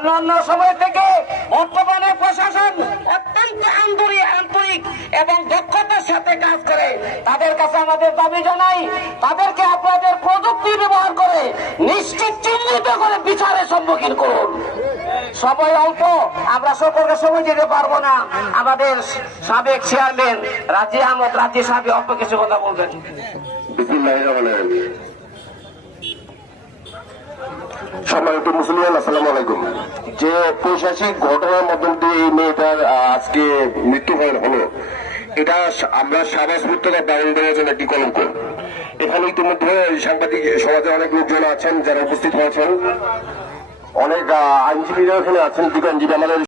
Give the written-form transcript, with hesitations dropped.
অন্যান্য সময় থেকে বর্তমানে প্রশাসন অত্যন্ত আন্তরিক এবং দক্ষতার সাথে কাজ করে। তাদের কাছে আমাদের দাবি জানাই, তাদেরকে আপনাদের প্রযুক্তি ব্যবহার করে নিশ্চিত চিহ্নিত করে বিচারের সম্মুখীন করুন। সময় অল্প, আমরা সকলকে সময় দিতে পারবো না। আমাদের সাবেক চেয়ারম্যান রাজি আহমদ রাজি সাহেব অল্প কিছু কথা বলবেন। সম্মানিত মুসলিম, আসসালামু আলাইকুম। যে পৈশাচিক ঘটনার মধ্যে দিয়ে এই মেয়েটার আজকে মৃত্যুবরণ হলো, এটা আমরা সাবাস ভুট্টার বাউন্ডারির জন্য একটি কলঙ্ক। এখানে ইতিমধ্যে সাংবাদিক সমাজের অনেক লোকজন আছেন যারা উপস্থিত হয়েছেন, অনেক আইনজীবীরা এখানে আছেন, দিক আইনজীবী আমাদের